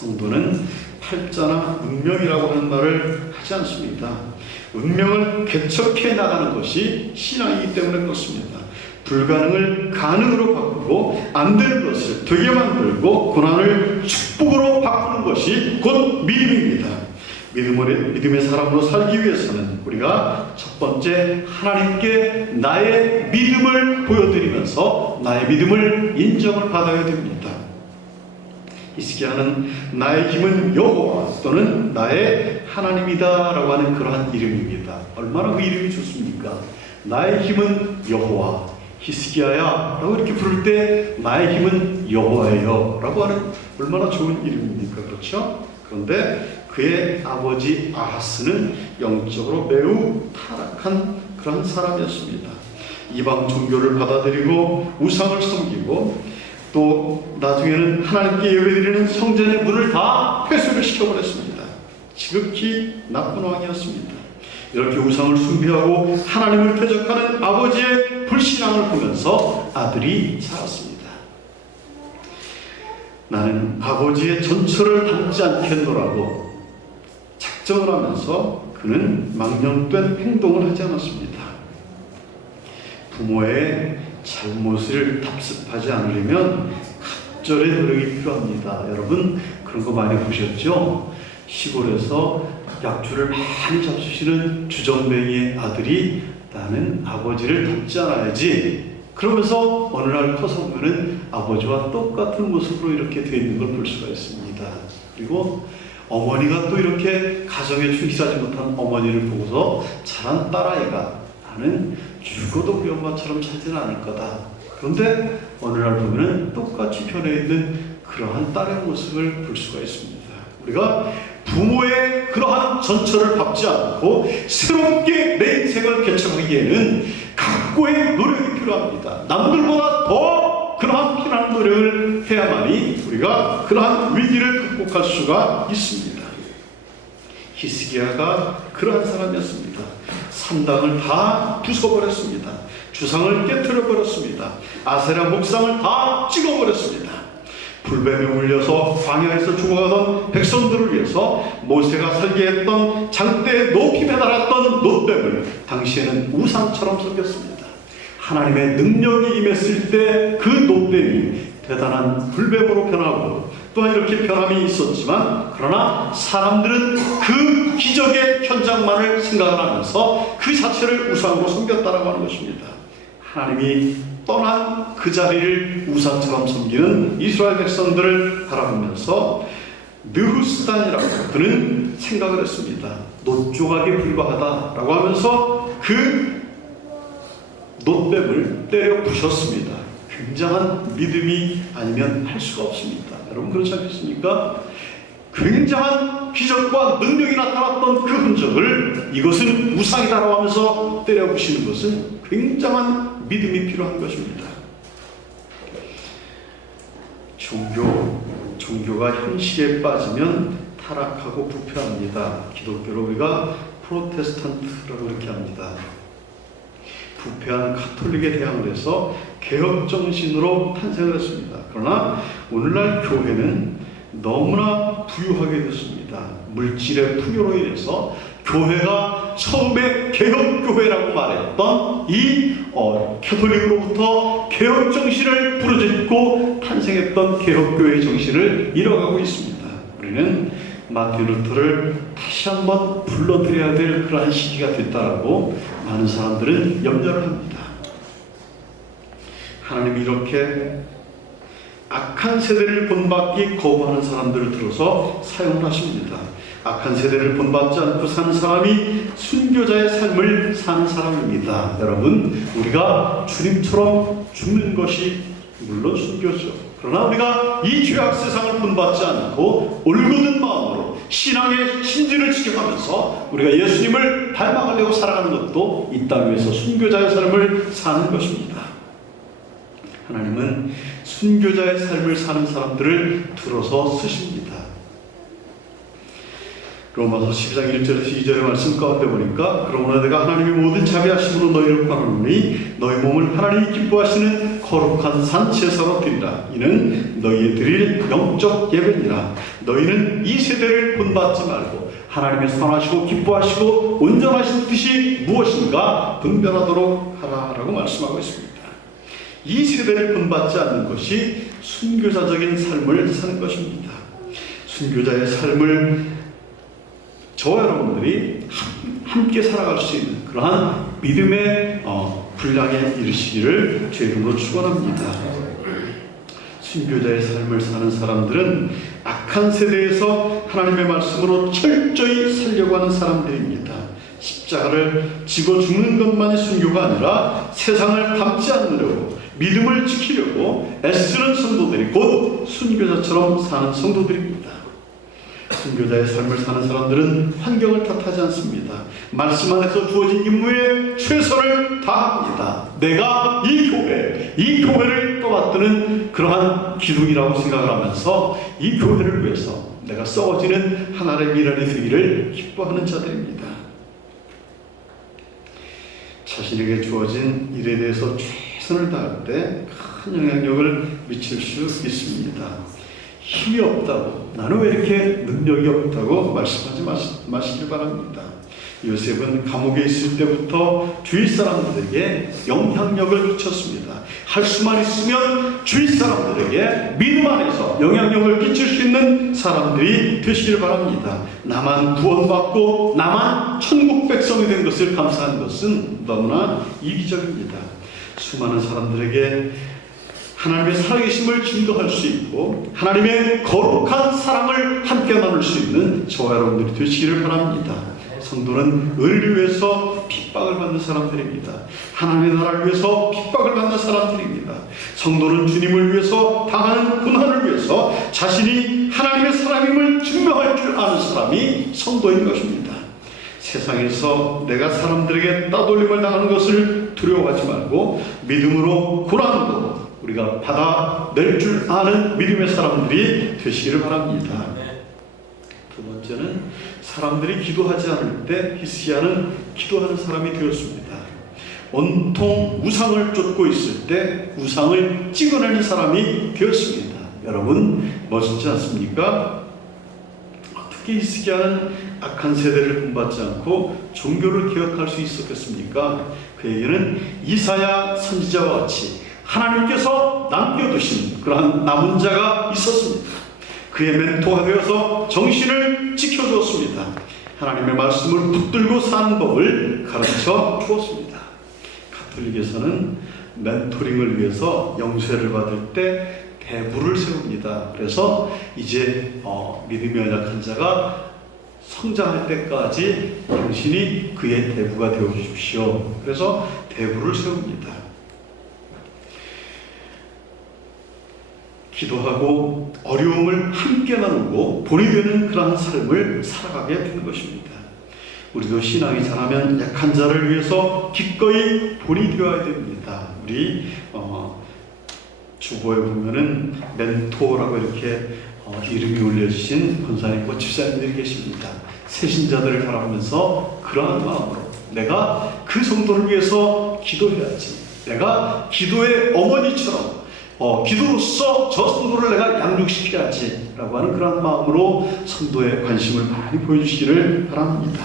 성도는 팔자나 운명이라고 하는 말을 하지 않습니다. 운명을 개척해 나가는 것이 신앙이기 때문에 그렇습니다. 불가능을 가능으로 바꾸고 안 될 것을 되게 만들고 고난을 축복으로 바꾸는 것이 곧 믿음입니다. 믿음의 사람으로 살기 위해서는 우리가 첫 번째 하나님께 나의 믿음을 보여드리면서 나의 믿음을 인정을 받아야 됩니다. 히스기야는 나의 힘은 여호와 또는 나의 하나님이다 라고 하는 그러한 이름입니다. 얼마나 그 이름이 좋습니까? 나의 힘은 여호와, 히스기야야 라고 이렇게 부를 때 나의 힘은 여호와예요 라고 하는 얼마나 좋은 이름입니까? 그렇죠? 그런데 그의 아버지 아하스는 영적으로 매우 타락한 그런 사람이었습니다. 이방 종교를 받아들이고 우상을 섬기고 또 나중에는 하나님께 예배드리는 성전의 문을 다 폐쇄를 시켜버렸습니다. 지극히 나쁜 왕이었습니다. 이렇게 우상을 숭배하고 하나님을 대적하는 아버지의 불신앙을 보면서 아들이 자랐습니다. 나는 아버지의 전처를 닮지 않겠노라고 작정을 하면서 그는 망령된 행동을 하지 않았습니다. 부모의 잘못을 답습하지 않으려면 갑절의 노력이 필요합니다. 여러분 그런 거 많이 보셨죠? 시골에서 약주를 많이 잡수시는 주정뱅이의 아들이 나는 아버지를 닮지 않아야지 그러면서 어느 날 커서 보면 아버지와 똑같은 모습으로 이렇게 되어 있는 걸 볼 수가 있습니다. 그리고 어머니가 또 이렇게 가정에 충실하지 못한 어머니를 보고서 자란 딸아이가 나는 죽어도 우리 엄마처럼 살지는 않을 거다. 그런데 어느 날 보면 똑같이 변해 있는 그러한 딸의 모습을 볼 수가 있습니다. 우리가 부모의 그러한 전처를 밟지 않고 새롭게 내 인생을 개척하기에는 각고의 노력이 필요합니다. 남들보다 더 그러한 피나는 노력을 해야만이 우리가 그러한 위기를 극복할 수가 있습니다. 히스기야가 그러한 사람이었습니다. 산당을 다 부숴버렸습니다. 주상을 깨트려버렸습니다. 아세라 목상을 다 찍어버렸습니다. 불뱀에 물려서 광야에서 죽어가던 백성들을 위해서 모세가 설계했던 장대에 높이 매달았던 놋뱀을 당시에는 우상처럼 섬겼습니다. 하나님의 능력이 임했을 때 그 놋뱀이 대단한 불뱀으로 변하고 또한 이렇게 변함이 있었지만 그러나 사람들은 그 기적의 현장만을 생각을 하면서 그 자체를 우상으로 섬겼다라고 하는 것입니다. 하나님이 떠난 그 자리를 우상처럼 섬기는 이스라엘 백성들을 바라보면서 느후스단이라고 그는 생각을 했습니다. 놋조각에 불과하다라고 하면서 그 놋뱀을 때려 부셨습니다. 굉장한 믿음이 아니면 할 수가 없습니다. 여러분 그렇지 않겠습니까? 굉장한 기적과 능력이 나타났던 그 흔적을 이것은 우상이다라고 하면서 때려 부시는 것은 굉장한 믿음이 필요한 것입니다. 종교가 현실에 빠지면 타락하고 부패합니다. 기독교로 우리가 프로테스탄트라고 이렇게 합니다. 부패한 카톨릭에 대항을 해서 개혁 정신으로 탄생을 했습니다. 그러나 오늘날 교회는 너무나 부유하게 됐습니다. 물질의 풍요로 인해서 교회가 처음에 개혁교회라고 말했던 이 캐톨릭으로부터 개혁 정신을 부르짖고 탄생했던 개혁교회의 정신을 잃어가고 있습니다. 우리는 마틴 루터를 다시 한번 불러들여야 될 그러한 시기가 됐다라고 많은 사람들은 염려를 합니다. 하나님이 이렇게 악한 세대를 본받기 거부하는 사람들을 들어서 사용을 하십니다. 악한 세대를 본받지 않고 사는 사람이 순교자의 삶을 사는 사람입니다. 여러분, 우리가 주님처럼 죽는 것이 물론 순교죠. 그러나 우리가 이 죄악 세상을 본받지 않고 올곧은 마음으로 신앙의 신진을 지켜가면서 우리가 예수님을 닮아가려고 살아가는 것도 이 땅 위에서 순교자의 삶을 사는 것입니다. 하나님은 순교자의 삶을 사는 사람들을 들어서 쓰십니다. 로마서 12장 1절에서 2절의 말씀 가운데 보니까 그러므로 내가 하나님의 모든 자비하심으로 너희를 구하노니 너희 몸을 하나님이 기뻐하시는 거룩한 산 제사로 드리라. 이는 너희의 드릴 영적 예배니라. 너희는 이 세대를 본받지 말고 하나님의 선하시고 기뻐하시고 온전하신 뜻이 무엇인가 분별하도록 하라라고 말씀하고 있습니다. 이 세대를 본받지 않는 것이 순교자적인 삶을 사는 것입니다. 순교자의 삶을 저와 여러분들이 함께 살아갈 수 있는 그러한 믿음의 분량에 이르시기를 주 이름으로 축원합니다. 순교자의 삶을 사는 사람들은 악한 세대에서 하나님의 말씀으로 철저히 살려고 하는 사람들입니다. 십자가를 지고 죽는 것만이 순교가 아니라 세상을 닮지 않으려고 믿음을 지키려고 애쓰는 성도들이 곧 순교자처럼 사는 성도들입니다. 순교자의 삶을 사는 사람들은 환경을 탓하지 않습니다. 말씀 안에서 주어진 임무에 최선을 다합니다. 내가 이 교회를 떠받드는 그러한 기둥이라고 생각을 하면서 이 교회를 위해서 내가 썩어지는 하나의 미랄이 되기를 기뻐하는 자들입니다. 자신에게 주어진 일에 대해서 최선을 다할 때 큰 영향력을 미칠 수 있습니다. 힘이 없다고, 나는 왜 이렇게 능력이 없다고 말씀하지 마시길 바랍니다. 요셉은 감옥에 있을 때부터 주위 사람들에게 영향력을 미쳤습니다. 할 수만 있으면 주위 사람들에게 믿음 안에서 영향력을 끼칠 수 있는 사람들이 되시길 바랍니다. 나만 구원받고 나만 천국 백성이 된 것을 감사한 것은 너무나 이기적입니다. 수많은 사람들에게 하나님의 살아계심을 증거할 수 있고 하나님의 거룩한 사랑을 함께 나눌 수 있는 저와 여러분들이 되시기를 바랍니다. 성도는 의를 위해서 핍박을 받는 사람들입니다. 하나님의 나라를 위해서 핍박을 받는 사람들입니다. 성도는 주님을 위해서 당하는 고난을 위해서 자신이 하나님의 사람임을 증명할 줄 아는 사람이 성도인 것입니다. 세상에서 내가 사람들에게 따돌림을 당하는 것을 두려워하지 말고 믿음으로 고난도 우리가 받아낼 줄 아는 믿음의 사람들이 되시기를 바랍니다. 두 번째는 사람들이 기도하지 않을 때 히스기야는 기도하는 사람이 되었습니다. 온통 우상을 쫓고 있을 때 우상을 찍어내는 사람이 되었습니다. 여러분 멋있지 않습니까? 어떻게 히스기야는 악한 세대를 본받지 않고 종교를 개혁할 수 있었겠습니까? 그에게는 이사야 선지자와 같이 하나님께서 남겨두신 그러한 남은 자가 있었습니다. 그의 멘토가 되어서 정신을 지켜주었습니다. 하나님의 말씀을 붙들고 사는 법을 가르쳐 주었습니다. 가톨릭에서는 멘토링을 위해서 영세를 받을 때 대부를 세웁니다. 그래서 이제 믿음이 연약한 자가 성장할 때까지 당신이 그의 대부가 되어 주십시오. 그래서 대부를 세웁니다. 기도하고 어려움을 함께 나누고 본이 되는 그러한 삶을 살아가게 되는 것입니다. 우리도 신앙이 자라면 약한 자를 위해서 기꺼이 본이 되어야 됩니다. 우리 주보에 보면은 멘토라고 이렇게 이름이 올려주신 권사님과 집사님들이 계십니다. 새신자들을 바라보면서 그러한 마음으로 내가 그 성도를 위해서 기도해야지. 내가 기도의 어머니처럼 기도로서 저 성도를 내가 양육시켜야지 라고 하는 그런 마음으로 성도의 관심을 많이 보여주시기를 바랍니다.